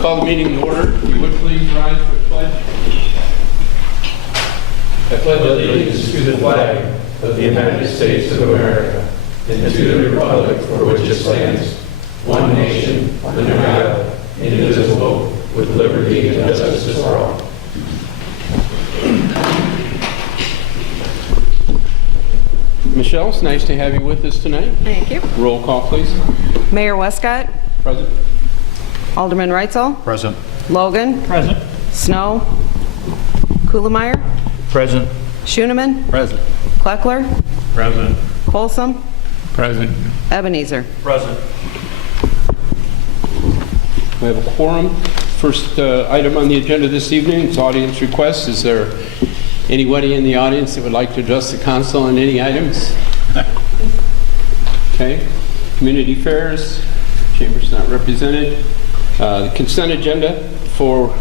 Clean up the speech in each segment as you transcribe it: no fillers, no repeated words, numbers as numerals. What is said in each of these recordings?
Call the meeting to order. If you would please rise for the pledge. I pledge allegiance to the flag of the United States of America and to the republic for which it stands, one nation, under God, indivisible, with liberty and justice for all. Michelle, it's nice to have you with us tonight. Thank you. Roll call, please. Mayor Westcott, Present. Alderman Reitzel, Present. Logan, Present. Snow, Kuhlemeyer, Present. Schoeneman, Present. Kleckler, Present. Folsom, Present. Ebenezer. Present. We have a quorum. First item on the agenda this evening is audience requests. Is there anybody in the audience that would like to address the council on any items? Okay. Community affairs, chamber's not represented. The consent agenda, before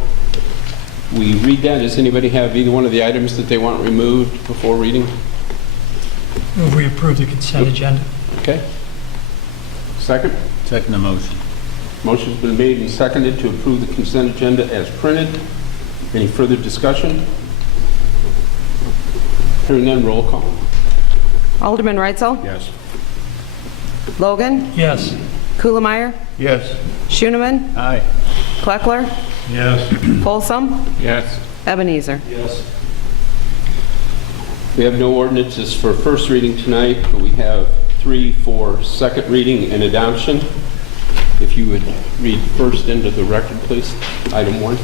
we read that, does anybody have either one of the items that they want removed before reading? Move we approve the consent agenda. Okay. Second? Second the motion. Motion's been made and seconded to approve the consent agenda as printed. Any further discussion? Hearing none, roll call. Alderman Reitzel, Yes. Logan, Yes. Kuhlemeyer, Yes. Schoeneman, Aye. Kleckler, Yes. Folsom, Yes. Ebenezer. Yes. We have no ordinances for first reading tonight, but we have 3 for second reading and adoption. If you would read first into the record, please. Item 1.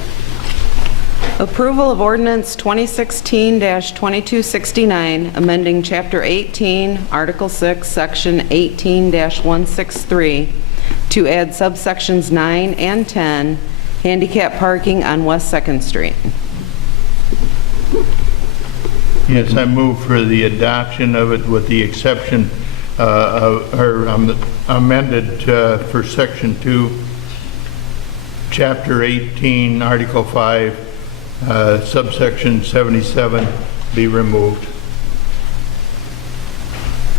Approval of ordinance 2016-2269, amending Chapter 18, Article 6, Section 18-163, to add subsections 9 and 10, handicap parking on West 2nd Street. Yes, I move for the adoption of it with the exception amended for Section 2, Chapter 18, Article 5, subsection 77 be removed.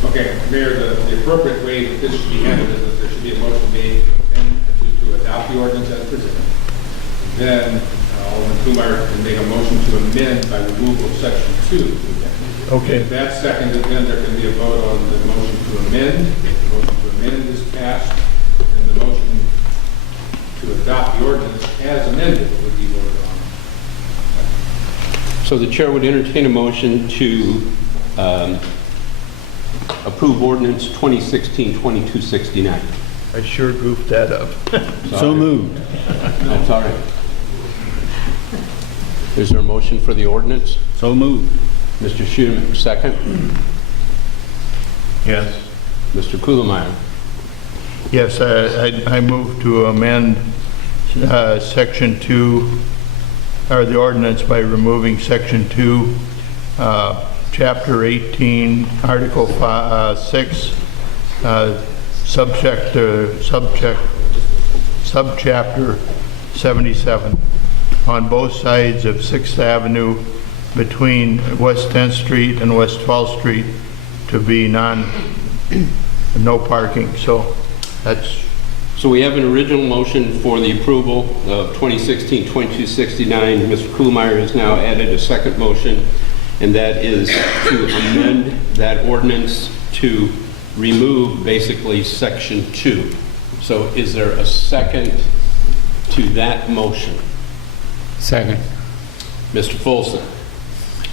Okay, Mayor, the appropriate way that this should be handled is that there should be a motion made to adopt the ordinance as presented. Then Alderman Kuhlemeyer can make a motion to amend by removal of section 2. Okay. If that's seconded, then there can be a vote on the motion to amend. If the motion to amend is passed, then the motion to adopt the ordinance as amended would be voted on. So the chair would entertain a motion to approve ordinance 2016-2269. I sure goofed that up. So moved. That's all right. Is there a motion for the ordinance? So moved. Mr. Schoeneman, second. Yes. Mr. Kuhlemeyer. Yes, I move to amend Section 2, or the ordinance by removing Section 2, Chapter 18, Article 6, subchapter 77 on both sides of 6th Avenue between West 10th Street and West 12th Street to be no parking. So that's... So we have an original motion for the approval of 2016-2269. Mr. Kuhlemeyer has now added a second motion, and that is to amend that ordinance to remove basically section 2. So is there a second to that motion? Second. Mr. Folsom.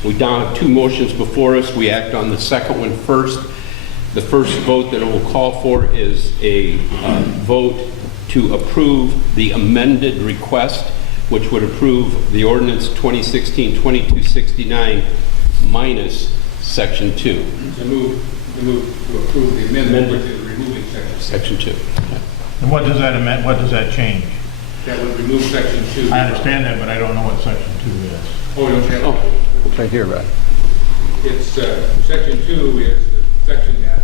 We now have 2 motions before us. We act on the second one first. The first vote that it will call for is a vote to approve the amended request, which would approve the ordinance 2016-2269 minus section 2. To move to approve the amendment, which is removing section 2. Section 2. Okay. And what does that amend, what does that change? That would remove section 2. I understand that, but I don't know what section 2 is. Oh, you don't have Oh, It's right here, Brad. It's, section 2 is the section that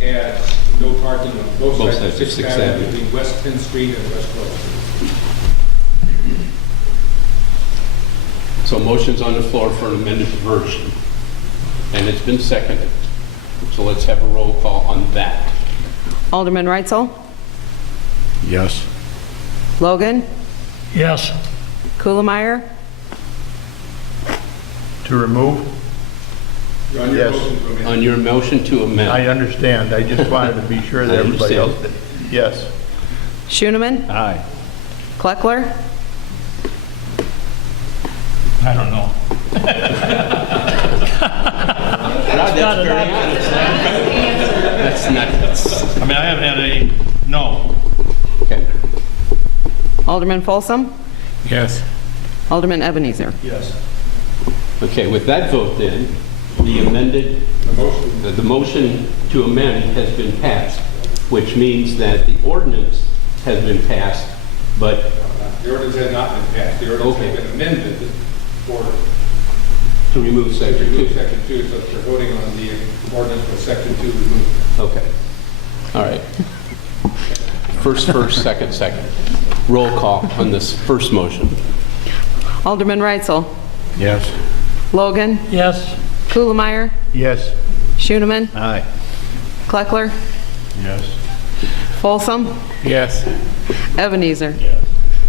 adds no parking on both sides of 6th Avenue between West 10th Street and West 12th Street. so motion's on the floor for an amended version, and it's been seconded. So let's have a roll call on that. Alderman Reitzel, Yes. Logan, Yes. Kuhlmeyer, To remove? On your Yes. motion to amend. On your motion to amend. I understand. I just wanted to be sure that I everybody else understand. did. Yes. Schoeneman, Aye. Kleckler, I don't know. Rod, that's very honest. That's not, I mean, I haven't had any, no. okay. Alderman Folsom, Yes. Alderman Ebenezer. Yes. Okay, with that vote then, the amended, the motion to amend has been passed, which means that the ordinance has been passed, but The ordinance has not been passed. The ordinance Okay. has been amended for, to remove to section remove 2. section 2, so we're voting on the ordinance with section 2 removed. Okay. All right. First, second. Roll call on this first motion. Alderman Reitzel, Yes. Logan, Yes. Kuhlmeyer, Yes. Schoeneman, Aye. Kleckler, Yes. Folsom, Yes. Ebenezer.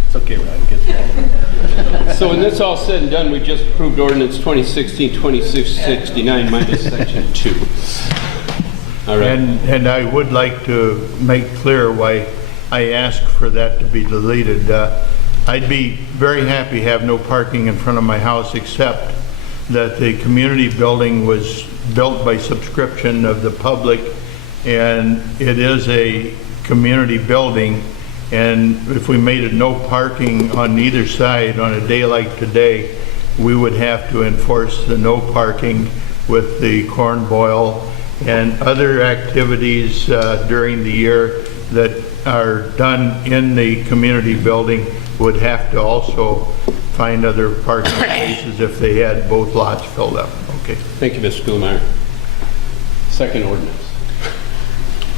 It's okay, Rod. Get that. So when this all said and done, we just approved ordinance 2016-2669 minus section 2. All right. And I would like to make clear why I asked for that to be deleted. I'd be very happy to have no parking in front of my house, except that the community building was built by subscription of the public, and it is a community building, and if we made it no parking on either side on a day like today, we would have to enforce the no parking with the corn boil and other activities during the year that are done in the community building would have to also find other parking spaces if they had both lots filled up. Okay. Thank you, Mr. Kuhlmeyer. Second ordinance.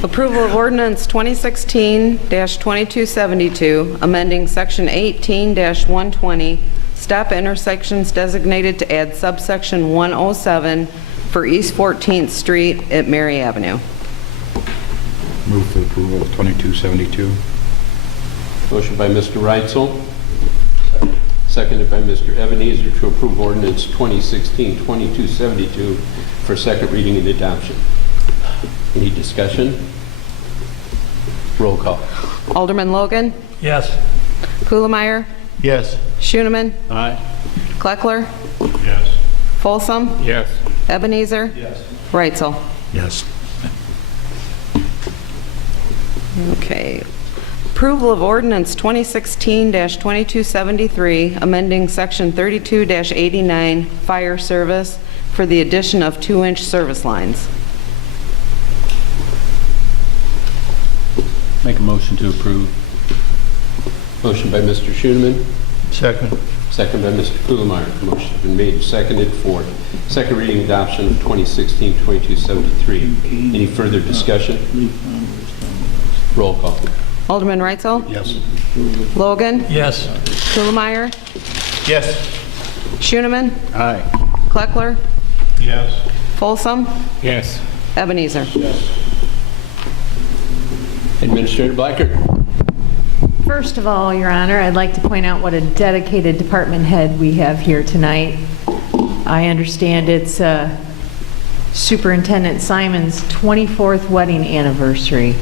Approval of ordinance 2016-2272, amending section 18-120, stop intersections designated to add subsection 107 for East 14th Street at Mary Avenue. Move for approval of 2272. Motion by Mr. Reitzel, seconded by Mr. Ebenezer to approve ordinance 2016-2272 for second reading and adoption. Any discussion? Roll call. Alderman Logan, Yes. Kuhlmeyer, Yes. Schoeneman, Aye. Kleckler, Yes. Folsom, Yes. Ebenezer, Yes. Reitzel. Yes. Okay. Approval of ordinance 2016-2273, amending section 32-89, fire service for the addition of 2-inch service lines. Make a motion to approve. Motion by Mr. Schoeneman, Second. second by Mr. Kuhlmeyer. Motion has been made and seconded for second reading adoption of 2016-2273. Any further discussion? Roll call. Alderman Reitzel? Yes. Logan? Yes. Kuhlmeyer? Yes. Schoeneman? Aye. Kleckler? Yes. Folsom? Yes. Ebenezer? Administrator Blackert. First of all, Your Honor, I'd like to point out what a dedicated department head we have here tonight. I understand it's Superintendent Simon's 24th wedding anniversary.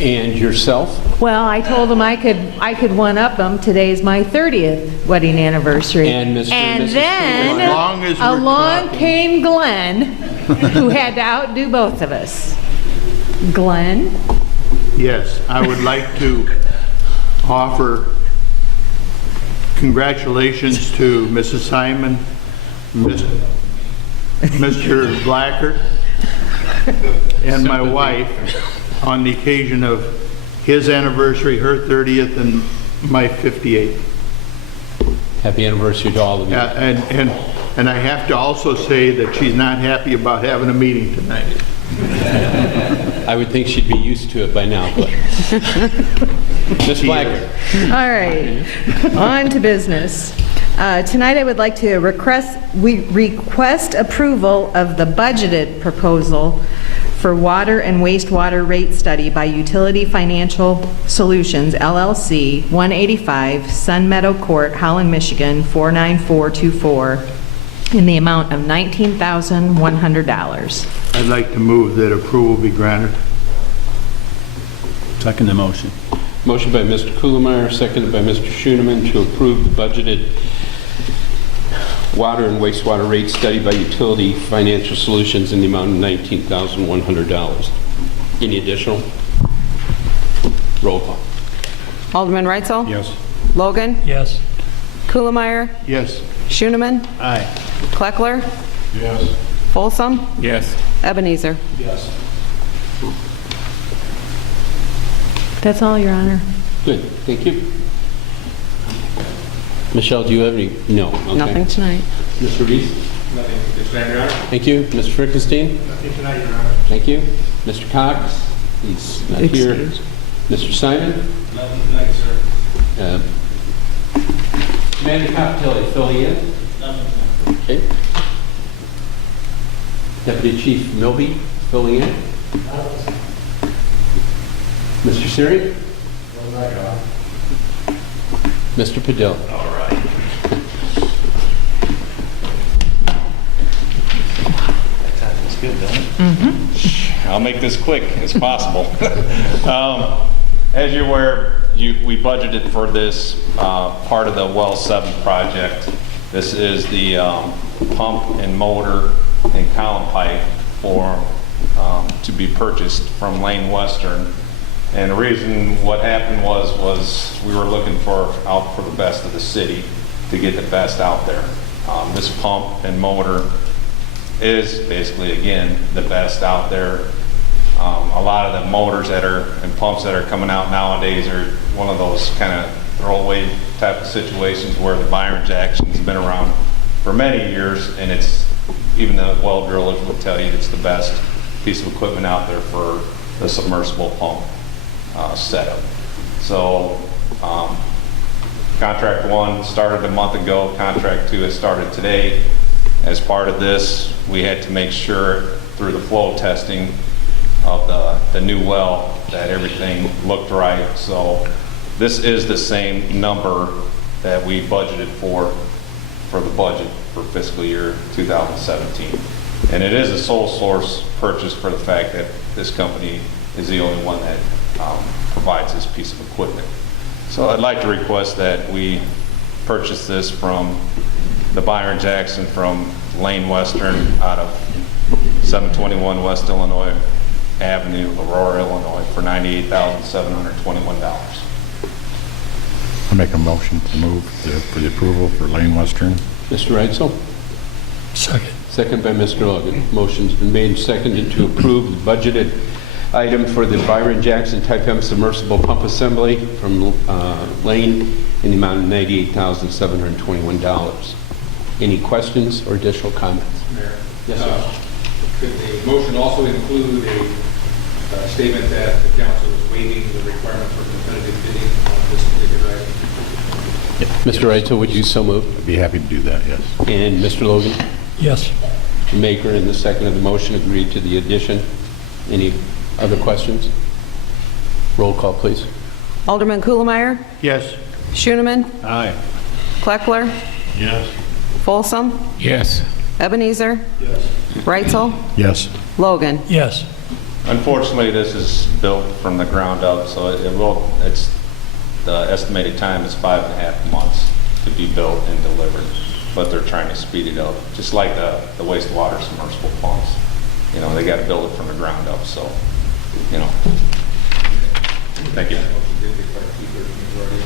And yourself? Well, I told him I could one-up him. Today's my 30th wedding anniversary. And Mr. and And Mrs. then, As long as we're along talking. came Glenn, who had to outdo both of us. Glenn? Yes, I would like to offer congratulations to Mrs. Simon, Mr. Blackert, and my wife on the occasion of his anniversary, her 30th, and my 58th. Happy anniversary to all of you. And I have to also say that she's not happy about having a meeting tonight. I would think she'd be used to it by now, but. Ms. Blackert. All right, on to business. Tonight, I would like to request approval of the budgeted proposal for water and wastewater rate study by Utility Financial Solutions, LLC, 185 Sun Meadow Court, Holland, Michigan, 49424, in the amount of $19,100. I'd like to move that approval be granted. Second the motion. Motion by Mr. Kuhlmeyer, seconded by Mr. Schoeneman to approve the budgeted water and wastewater rate study by Utility Financial Solutions in the amount of $19,100. Any additional? Roll call. Alderman Reitzel? Yes. Logan? Yes. Kuhlmeyer? Yes. Schoeneman? Aye. Kleckler? Yes. Folsom? Yes. Ebenezer? Yes. That's all, Your Honor. Good, thank you. Michelle, do you have any? No. Okay. Nothing tonight. Mr. Reese? Nothing to stand, Your Honor. Thank you. Mr. Frickenstein? Nothing tonight, Your Honor. Thank you. Mr. Cox? He's not here. Excused. Mr. Simon? Nothing tonight, sir. Commander Capitelli, filling in? Nothing. Okay. Deputy Chief Milby, filling in? Mr. Siri? Mr. Padilla? All right. That's good, don't it? I'll make this quick as possible. As you're aware, we budgeted for this part of the Well 7 project. This is the pump and motor and column pipe for to be purchased from Lane Western. And the reason what happened was we were looking out for the best of the city to get the best out there. This pump and motor is basically, again, the best out there. A lot of the motors and pumps that are coming out nowadays are one of those kind of throwaway type of situations where the Byron Jackson's been around for many years, and even the well drillers will tell you it's the best piece of equipment out there for the submersible pump setup. So contract 1 started a month ago, contract 2 has started today. As part of this, we had to make sure through the flow testing of the new well that everything looked right. So this is the same number that we budgeted for the budget for fiscal year 2017. And it is a sole source purchase for the fact that this company is the only one that provides this piece of equipment. So I'd like to request that we purchase this from the Byron Jackson from Lane Western out of 721 West Illinois Avenue, Aurora, Illinois for $98,721. I'll make a motion to move for the approval for Lane Western. Mr. Reitzel? Second. Second by Mr. Logan. Motion's been made and seconded to approve the budgeted item for the Byron Jackson Type M submersible pump assembly from Lane in the amount of $98,721. Any questions or additional comments? Mayor. Yes, sir. Could the motion also include a statement that the council is waiving the requirement for competitive bidding on this particular item? Mr. Reitzel, would you so move? I'd be happy to do that, yes. And Mr. Logan? Yes. The maker and the second of the motion agreed to the addition. Any other questions? Roll call, please. Alderman Kuhlmeyer? Yes. Schoeneman? Aye. Kleckler? Yes. Folsom? Yes. Ebenezer? Yes. Reitzel? Yes. Logan? Yes. Unfortunately, this is built from the ground up, so it's the estimated time is 5.5 months to be built and delivered, but they're trying to speed it up, just like the wastewater submersible pumps. You know, they got to build it from the ground up, so, you know. Thank you. Motion did require two-thirds majority.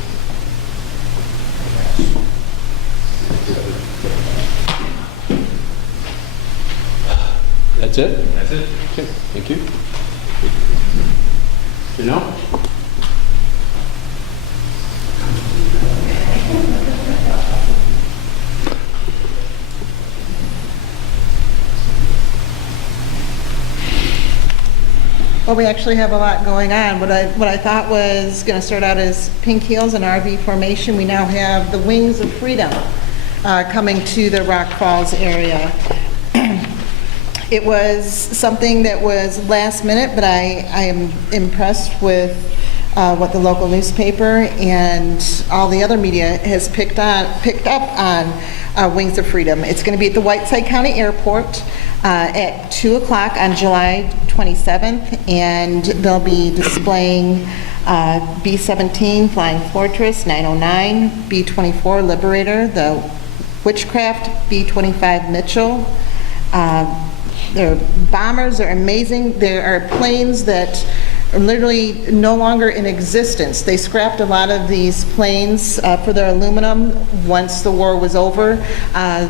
That's it? That's it. Okay, thank you. You know? Well, we actually have a lot going on. What I thought was going to start out as Pink Hills and RV formation, we now have the Wings of Freedom coming to the Rock Falls area. It was something that was last minute, but I am impressed with what the local newspaper and all the other media has picked up on Wings of Freedom. It's going to be at the Whiteside County Airport at 2 o'clock on July 27th, and they'll be displaying B-17 Flying Fortress 909, B-24 Liberator, the Witchcraft B-25 Mitchell. Their bombers are amazing. There are planes that are literally no longer in existence. They scrapped a lot of these planes for their aluminum once the war was over.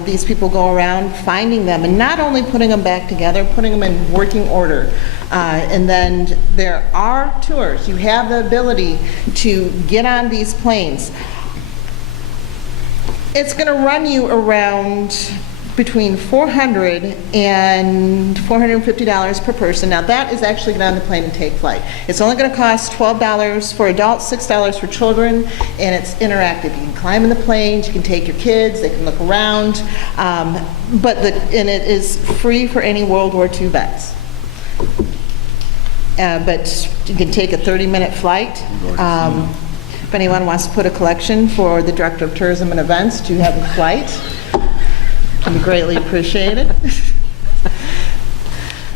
These people go around finding them and not only putting them back together, putting them in working order. And then there are tours. You have the ability to get on these planes. It's going to run you around between $400 and $450 per person. Now that is actually get on the plane and take flight. It's only going to cost $12 for adults, $6 for children, and it's interactive. You can climb in the planes, you can take your kids, they can look around, and it is free for any World War II vets. But you can take a 30-minute flight. If anyone wants to put a collection for the Director of Tourism and Events to have a flight, it would be greatly appreciated.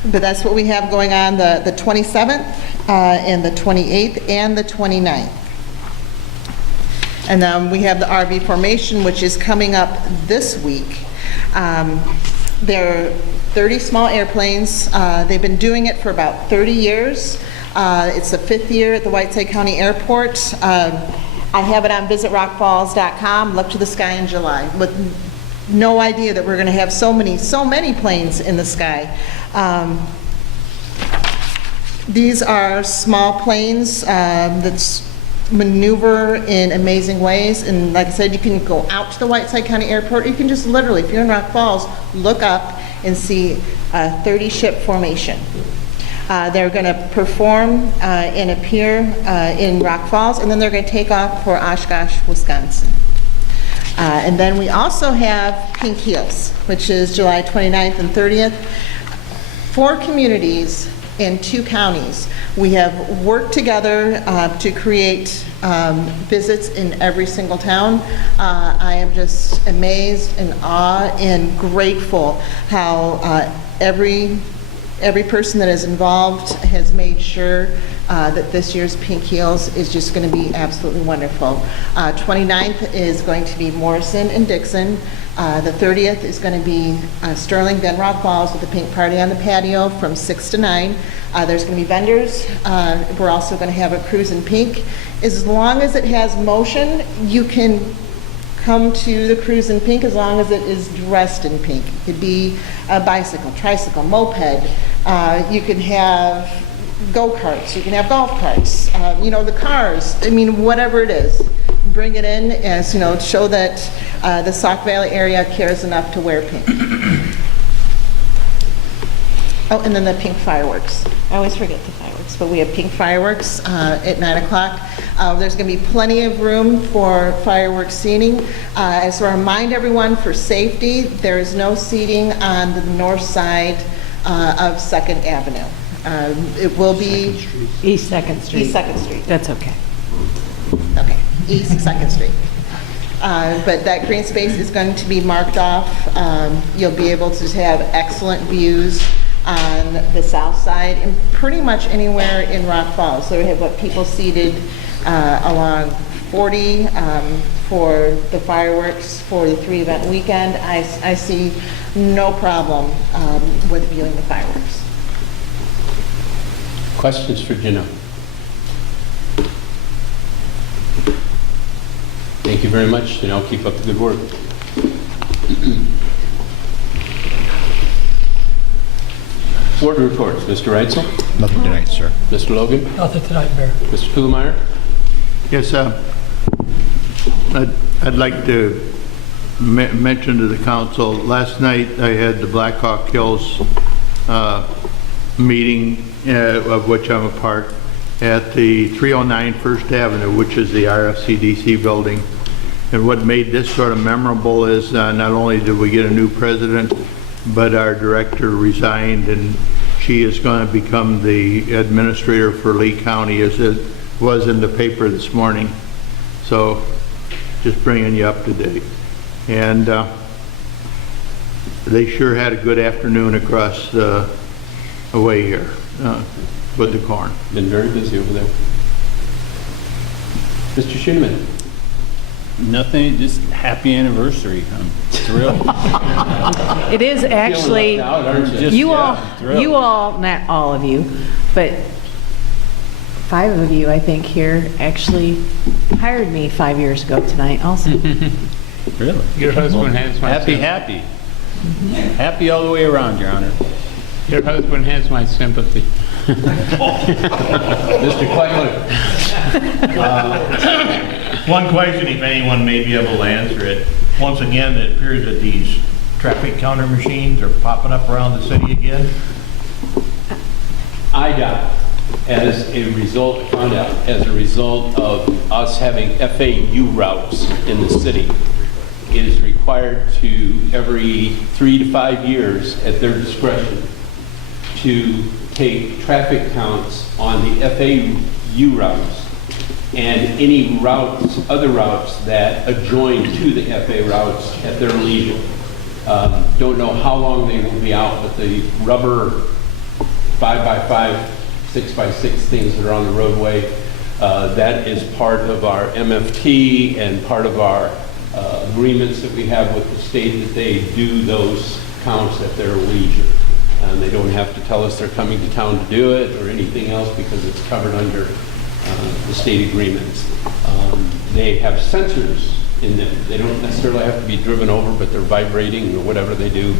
But that's what we have going on the 27th and the 28th and the 29th. And then we have the RV formation, which is coming up this week. There are 30 small airplanes. They've been doing it for about 30 years. It's the 5th year at the Whiteside County Airport. I have it on visitrockfalls.com. Look to the sky in July. With no idea that we're going to have so many planes in the sky. These are small planes that maneuver in amazing ways, and like I said, you can go out to the Whiteside County Airport. You can just literally, if you're in Rock Falls, look up and see a 30-ship formation. They're going to perform and appear in Rock Falls, and then they're going to take off for Oshkosh, Wisconsin. And then we also have Pink Heels, which is July 29th and 30th. 4 communities in 2 counties. We have worked together to create visits in every single town. I am just amazed and awed and grateful how every person that is involved has made sure that this year's Pink Heels is just going to be absolutely wonderful. 29th is going to be Morrison and Dixon. The 30th is going to be Sterling, then Rock Falls with the pink party on the patio from 6 to 9. There's going to be vendors. We're also going to have a cruise in pink. As long as it has motion, you can come to the cruise in pink as long as it is dressed in pink. It could be a bicycle, tricycle, moped. You can have go-karts, you can have golf carts, the cars, whatever it is. Bring it in as, show that the Sauk Valley area cares enough to wear pink. Oh, and then the pink fireworks. I always forget the fireworks, but we have pink fireworks at 9 o'clock. There's going to be plenty of room for fireworks seating. As a remind everyone, for safety, there is no seating on the north side of 2nd Avenue. It will be East 2nd Street. East 2nd Street. That's okay. Okay, East 2nd Street. But that green space is going to be marked off. You'll be able to have excellent views on the south side and pretty much anywhere in Rock Falls. So we have people seated along 40 for the fireworks for the 3-event weekend. I see no problem with viewing the fireworks. Questions for Janelle? Thank you very much, Janelle. Keep up the good work. Board reports. Mr. Reitzel? Nothing tonight, sir. Mr. Logan? Nothing tonight, Mayor. Mr. Kuhlmeyer? Yes, I'd like to mention to the council, last night I had the Black Hawk Hills meeting, of which I'm a part, at the 309 First Avenue, which is the RFCDC building. And what made this sort of memorable is not only did we get a new president, but our director resigned, and she is going to become the administrator for Lee County, as it was in the paper this morning. So just bringing you up to date. And they sure had a good afternoon across the way here with the corn. Been very busy over there. Mr. Schoeneman? Nothing, just happy anniversary. I'm thrilled. It is actually, Feeling left out, aren't you? Thrilled. you all, not all of you, but 5 of you, I think, here actually hired me 5 years ago tonight also. Really? Your husband has my Happy, sympathy. happy. Happy all the way around, Your Honor. Your husband has my sympathy. Mr. Kleckler? One question, if anyone may be able to answer it. Once again, it appears that these traffic counter machines are popping up around the city again. IDOT, found out as a result of us having FAU routes in the city, is required to, every 3 to 5 years, at their discretion, to take traffic counts on the FAU routes and any routes, other routes that adjoin to the FA routes at their leisure. Don't know how long they will be out, but the rubber 5x5, 6x6 things that are on the roadway, that is part of our MFT and part of our agreements that we have with the state, that they do those counts at their leisure. And they don't have to tell us they're coming to town to do it or anything else, because it's covered under the state agreements. They have sensors in them. They don't necessarily have to be driven over, but they're vibrating or whatever they do.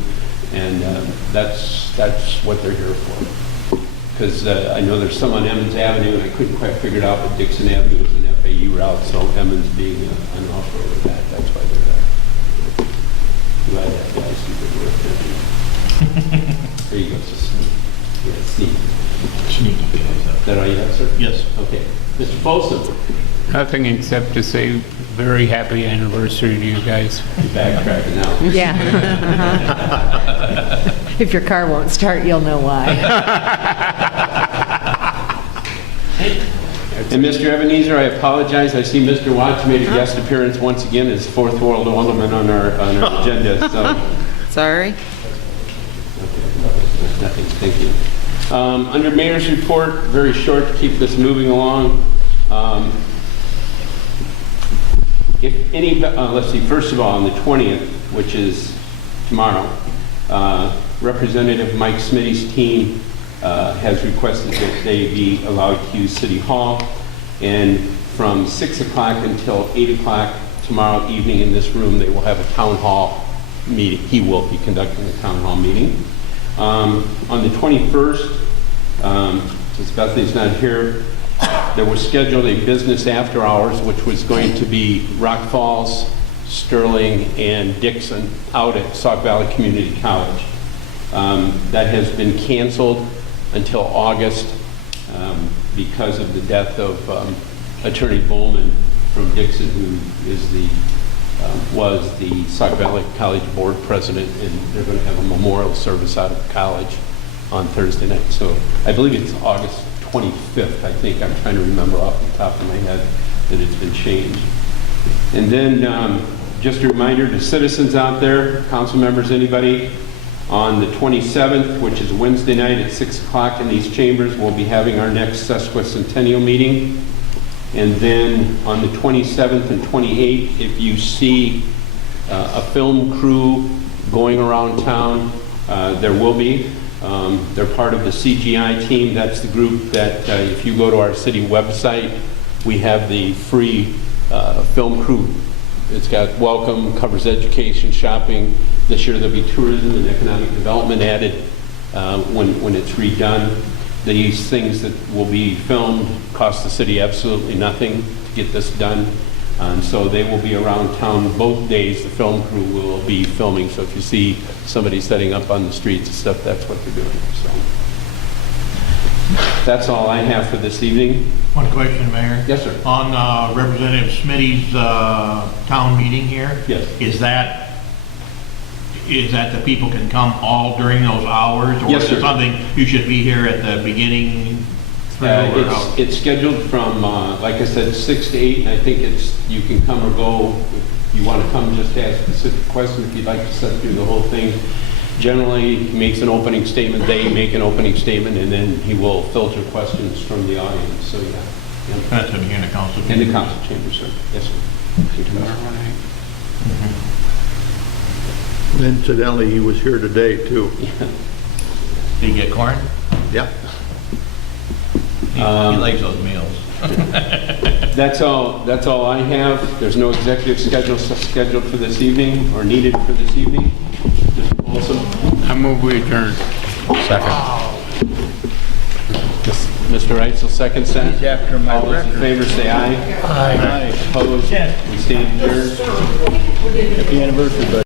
And that's what they're here for. Because I know there's some on Emmons Avenue, and I couldn't quite figure it out, but Dixon Avenue is an FAU route, so Emmons being an off-road of that, that's why they're there. Glad that guy's super worth. There you go. Yeah, Sneaky guys. Is that all you have, sir? Yes. Okay. Mr. Folsom? Nothing except to say very happy anniversary to you guys. You're backtracking now. Yeah. If your car won't start, you'll know why. And Mr. Ebenezer, I apologize. I see Mr. Watts made a guest appearance once again as Fourth World Alderman on our agenda, so. Sorry. Nothing, thank you. Under Mayor's report, very short to keep this moving along. If any, let's see, first of all, on the 20th, which is tomorrow, Representative Mike Smitty's team has requested that they be allowed to use City Hall. And from 6 o'clock until 8 o'clock tomorrow evening in this room, they will have a town hall meeting. He will be conducting a town hall meeting. On the 21st, since Bethany's not here, there was scheduled a business after hours, which was going to be Rock Falls, Sterling, and Dixon out at Sauk Valley Community College. That has been canceled until August because of the death of Attorney Bowman from Dixon, who is was the Sauk Valley College Board President, and they're going to have a memorial service out of the college on Thursday night. So I believe it's August 25th, I think. I'm trying to remember off the top of my head that it's been changed. And then just a reminder to citizens out there, council members, anybody, on the 27th, which is Wednesday night at 6 o'clock in these chambers, we'll be having our next sesquicentennial meeting. And then on the 27th and 28th, if you see a film crew going around town, there will be. They're part of the CGI team. That's the group that, if you go to our city website, we have the free film crew. It's got welcome, covers education, shopping. This year there'll be tourism and economic development added when it's redone. These things that will be filmed cost the city absolutely nothing to get this done. So they will be around town both days. The film crew will be filming. So if you see somebody setting up on the streets and stuff, that's what they're doing. So that's all I have for this evening. One question, Mayor. Yes, sir. On Representative Smitty's town meeting here. Yes. Is that, is that the people can come all during those hours? Yes, Or is sir. it something you should be here at the beginning through or how? It's scheduled from, like I said, 6 to 8, and I think you can come or go. If you want to come, just ask a specific question. If you'd like to sit through the whole thing, generally he makes an opening statement, they make an opening statement, and then he will filter questions from the audience, so yeah. That's in the council. In the council chamber, sir. Yes, sir. Tomorrow night. Incidentally, he was here today, too. Did you get corn? Yeah. He likes those meals. That's all I have. There's no executive scheduled for this evening or needed for this evening. Mr. Olson? I move we adjourn. Second. Mr. Reitzel, second that. He's after my All those in record. favor say aye. Aye. Opposed? We stand adjourned. Happy anniversary, buddy.